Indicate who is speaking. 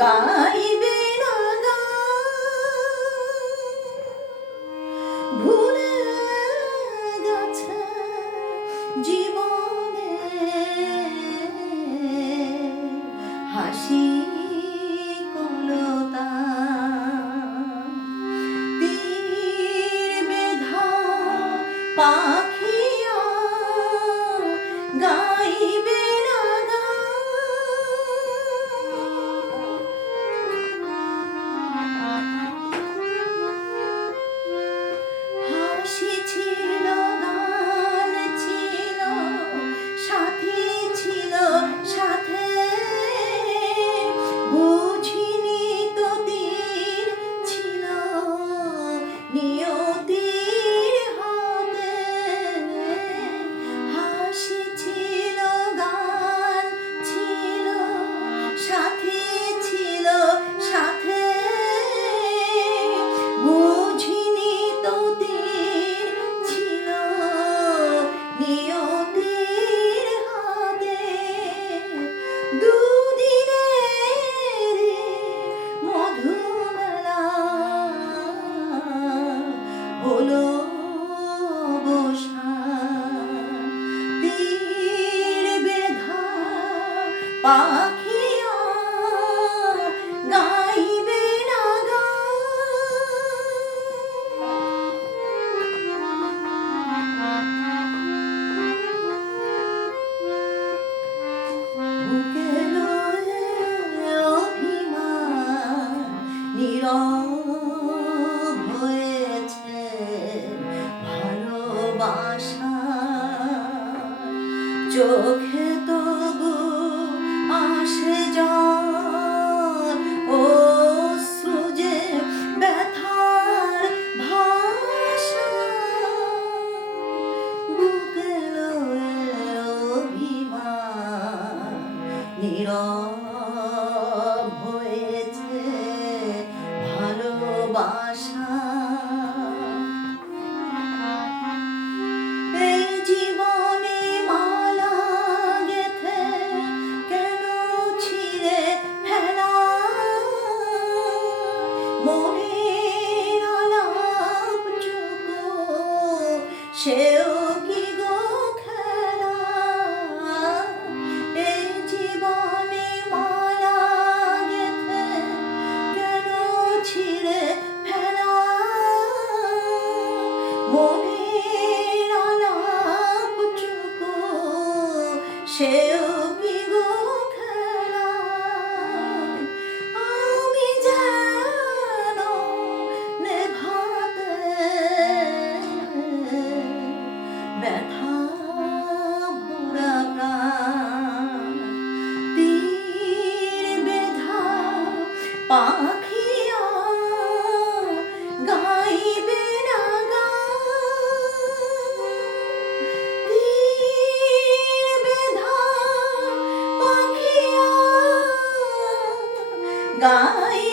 Speaker 1: গাইবে না ভুলে গেছে জীবনে হাসি কলতা চোখে তবু আসে জল ও সুজে ব্যথার ভাষা বুকে লয়ে অভিমান নীরব সেও কি গো খেলা? এই জীবনে মালা গেথে কেন ছিঁড়ে ফেলা? মনের আলাপটুকু সে পাখিও গাইবে না তীর বেধা গাই